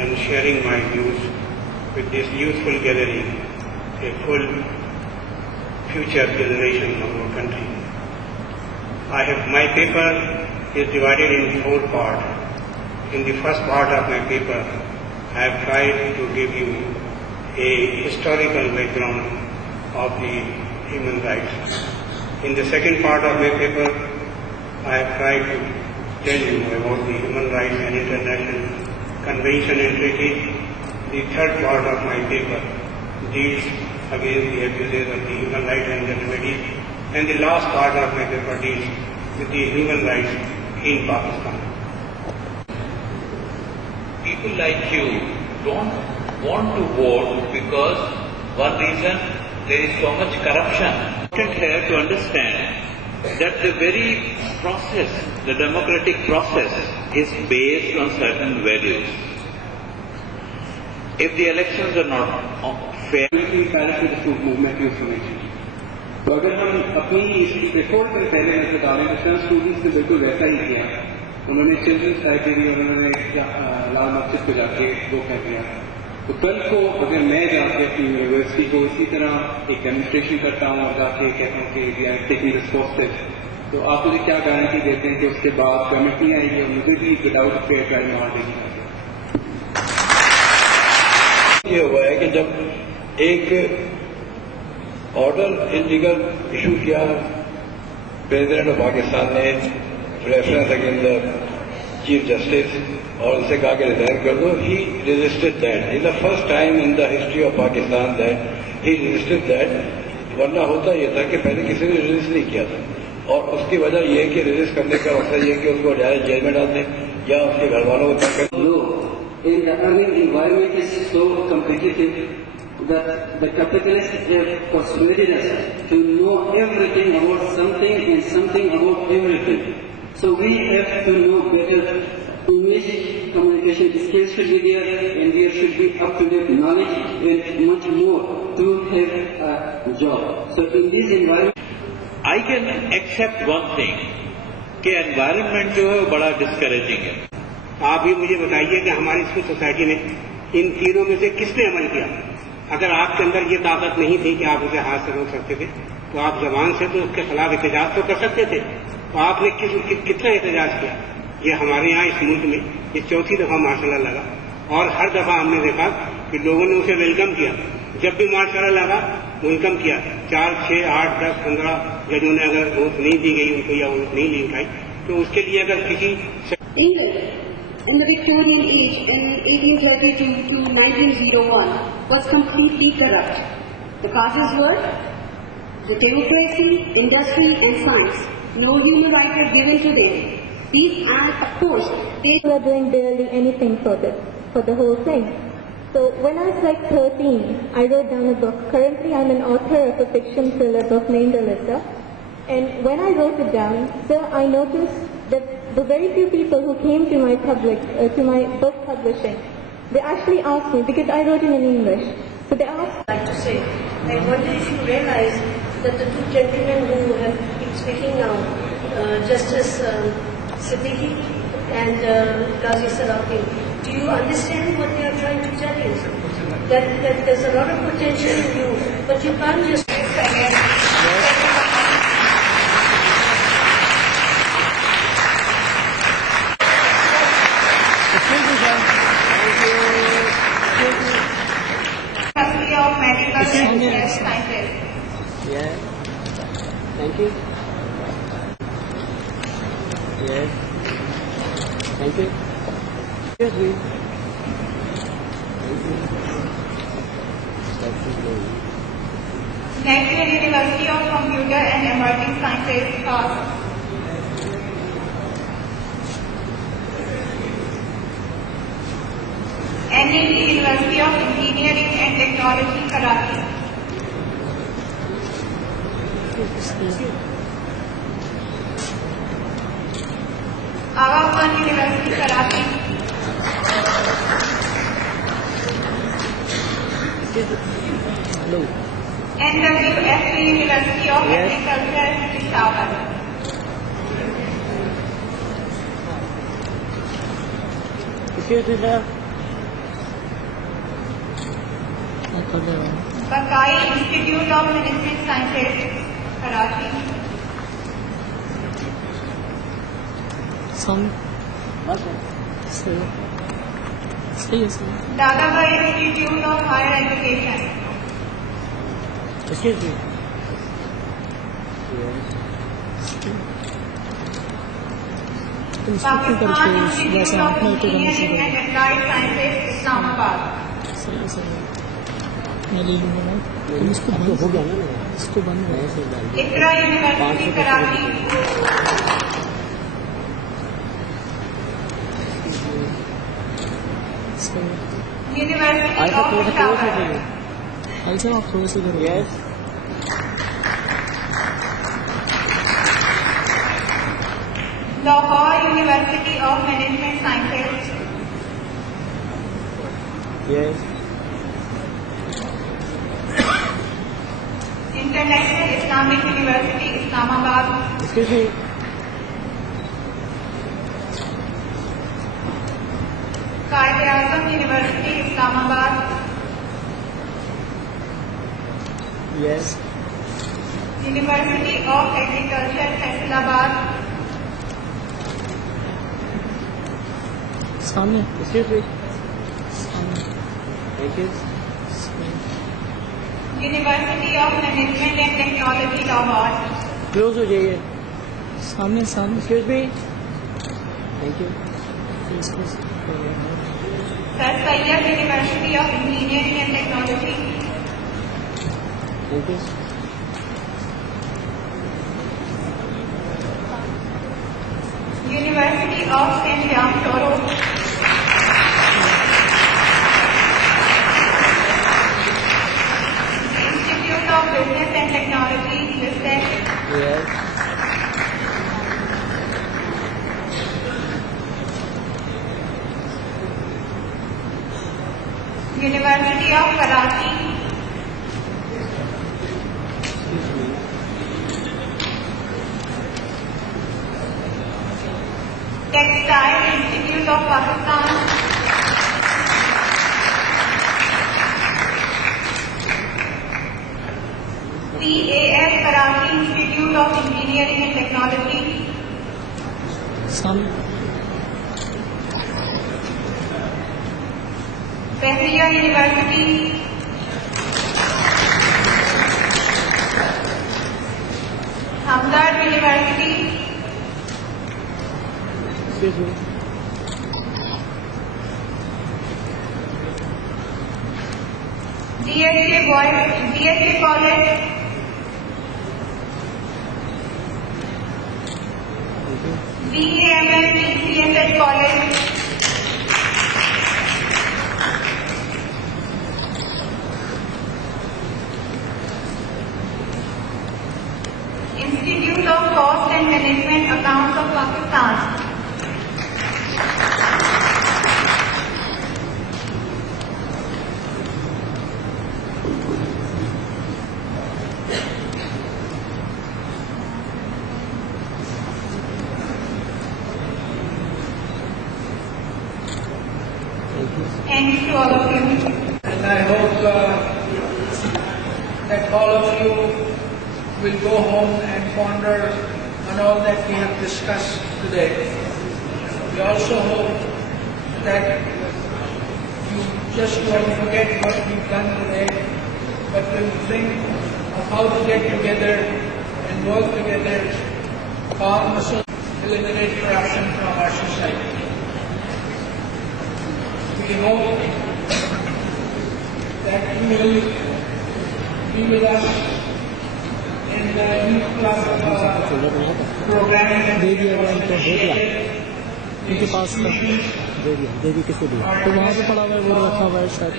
and sharing my views with this youthful gathering, a full future generation of our country. My paper is divided in 4 parts. In the first part of my paper, I have tried to give you a historical background of the human rights. In the second part of my paper, I have tried to tell you about the human rights and international convention and treaties. The third part of my paper deals against the abuses of the human rights and the remedies. And the last part of my paper deals with the human rights in Pakistan. People like you don't want to vote because one reason, there is so much corruption. Important here to understand that the very process, the democratic process, is based on certain values. If the elections are not fair, food movement used to mention. तो अगर हम अपनी report पर पहले नजर डालें तो students ने बिल्कुल वैसा ही किया. उन्होंने चिल्ड्रंस लाइब्रेरी और उन्होंने लाल मस्जिद को जाके वो कर दिया. तो कल को अगर मैं जाके अपनी यूनिवर्सिटी को इसी तरह एक डेमोन्स्ट्रेशन करता हूँ और जाके कहता हूँ कि वी आर टेकिंग रिस्पॉन्सिव, तो आप मुझे क्या गारंटी देते हैं कि उसके बाद कमेटी आएगी और मुझे भी विदाउट फेयर ट्रायल मार देगी. ये हुआ है कि जब एक ऑर्डर इलीगल इशू किया प्रेसिडेंट ऑफ पाकिस्तान ने reference against the chief justice और उनसे कहा कि रिजाइन कर दो, he resisted that. Is the first time in the history of Pakistan that he resisted that. वरना होता यह था कि पहले किसी ने रेजिस्ट नहीं किया था, और उसकी वजह यह है कि रेजिस्ट करने का मकसद यह कि उसको डायरेक्ट जेल में डाल दें या उसके घर वालों को तक कर. In the earning environment is so competitive that the capitalists have persuaded us to know everything about something and something about everything. So we have to know better. English communication skills should be there, and there should be up-to-date knowledge and much more to have a job. So in this environment, I can accept one thing कि environment जो है वो बड़ा discouraging है. आप भी मुझे बताइए कि हमारी स्कूल सोसाइटी ने इन तीनों में से किसने अमल किया? अगर आपके अंदर ये ताकत नहीं थी कि आप उसे हाथ से रोक सकते थे, तो आप जबान से तो उसके खिलाफ एहतजाज तो कर सकते थे. तो आपने कितना एहतजाज किया? ये हमारे यहाँ इस मुल्क में ये 4थी दफा मार्शल लगा, और हर दफा हमने देखा कि लोगों ने उसे वेलकम किया. जब भी मार्शल लगा वेलकम किया. 4, 6, 8, 10, 15 जजों ने अगर वोट नहीं दी गई उनको या वोट नहीं ली गई, तो उसके लिए अगर किसी in the Victorian age, in 1832 to 1901, was completely corrupt. The causes were the democracy, industry and science. No human rights were given to them. These acts, of course, they were doing barely anything for the whole thing. So when I was like 13, I wrote down a book. Currently I'm an author of a fiction thriller book named Alyssa. And when I wrote it down, sir, I noticed that the very few people who came to my book publishing, they actually asked me, because I wrote it in English, so they asked. I'd like to say, I wonder if you realize that the 2 gentlemen who have been speaking now, Justice Siddiqui and Qazi Salahuddin, do you understand what they are trying to tell you? That there's a lot of potential in you, but you can't just... of medical and sciences. Yeah. Thank you. Yes. Thank you. Yes, we. Next year, University of Computer and Emerging Sciences class. NED, University of Engineering and Technology, Karachi. Aga Khan University, Karachi. NWSC University of Agriculture, Peshawar. Excuse me, sir. Bakai Institute of Management Sciences, Karachi. Dadabhai Institute of Higher Education. Excuse me. Pakistan Institute of Engineering and Applied Sciences, Islamabad. मैं ले लूँगा ना, तुम इसको बंद हो गया ना, इसको बंद हो गया। Iqra University, Karachi. University of Peshawar. ऐसा आप थोड़े से करो। Yes. Lahore University of Management Sciences. Yes. International Islamic University, Islamabad. Excuse me. Quaid-e-Azam University, Islamabad. Yes. University of Agriculture, Faisalabad. सामने। Excuse me. सामने। Thank you. University of Management and Technology, Lahore. Close हो जाइए। सामने सामने। Excuse me. Thank you. Sir Syed University of Engineering and Technology. Thank you. University of St. John, Toro. Institute of Business and Technology, listed. Yes. University of Karachi. Textile Institute of Pakistan. PAF Karachi Institute of Engineering and Technology. सामने। Bahia University. Hamdard University. Excuse me. DSA College. BAML CSS College. Institute of Cost and Management Accounts of Pakistan. Thanks to all of you. And I hope that all of you will go home and ponder on all that we have discussed today. We also hope that you just won't forget what we've done today, but will think of how to get together and work together, power muscle, eliminate corruption from our society. We hope that you will be with us in the youth club programming that we have initiated. उनके पास का दे दिया किसको दिया तो वहाँ पे पड़ा हुआ है वो रखा हुआ है शायद।